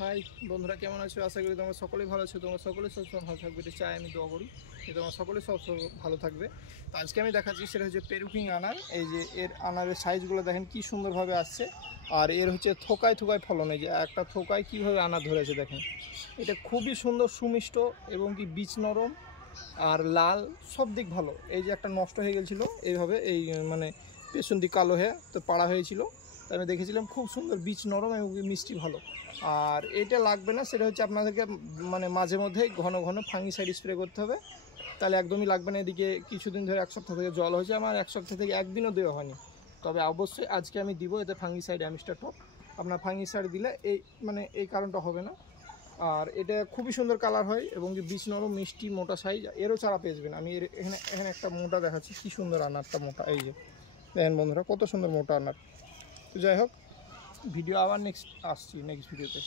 High বন্ধুরা, কেমন আছো? আশা করি তোমরা সকলেই ভালো আছো। তোমরা সকলে সবসময় ভালো থাকবে, এটা চাই, আমি দোয়া করি যে তোমরা সকলে সবসময় ভালো থাকবে। তো আজকে আমি দেখাচ্ছি সেটা হচ্ছে পেরুকিং আনার। এই যে এর আনারের সাইজগুলো দেখেন কি সুন্দরভাবে আসছে, আর এর হচ্ছে থোকায় থোকায় ফলন। এই যে একটা থোকায় কীভাবে আনার ধরেছে দেখেন, এটা খুবই সুন্দর সুমিষ্ট এবং কি বীজ নরম আর লাল, সব দিক ভালো। এই যে একটা নষ্ট হয়ে গেছিলো এইভাবে, এই মানে পেছন দিক কালো হয়ে তো পাড়া হয়েছিল, তাই আমি দেখেছিলাম খুব সুন্দর বীজ নরম এবং মিষ্টি ভালো। আর এটা লাগবে না, সেটা হচ্ছে আপনাদেরকে মানে মাঝে মধ্যে ঘন ঘন ফাঙ্গিসাইড স্প্রে করতে হবে, তাহলে একদমই লাগবে না। এদিকে কিছুদিন ধরে 1 সপ্তাহ থেকে জল হয়েছে, আমার 1 সপ্তাহ থেকে একদিনও দেওয়া হয়নি, তবে অবশ্যই আজকে আমি দিব এতে ফাঙ্গিসাইড অ্যামিস্টার টপ। আপনার ফাঙ্গিসাইড দিলে এই মানে এই কারণটা হবে না। আর এটা খুবই সুন্দর কালার হয় এবং যে বীজ নরম মিষ্টি মোটা সাইজ, এরও চারা পেয়ে যাবেন। আমি এখানে এখানে একটা মোটা দেখাচ্ছি, কি সুন্দর আনারটা মোটা। এই যে দেখেন বন্ধুরা, কত সুন্দর মোটা আনার। তো যাই হোক, ভিডিও আবার নেক্সট আসছি, নেক্সট ভিডিওতে।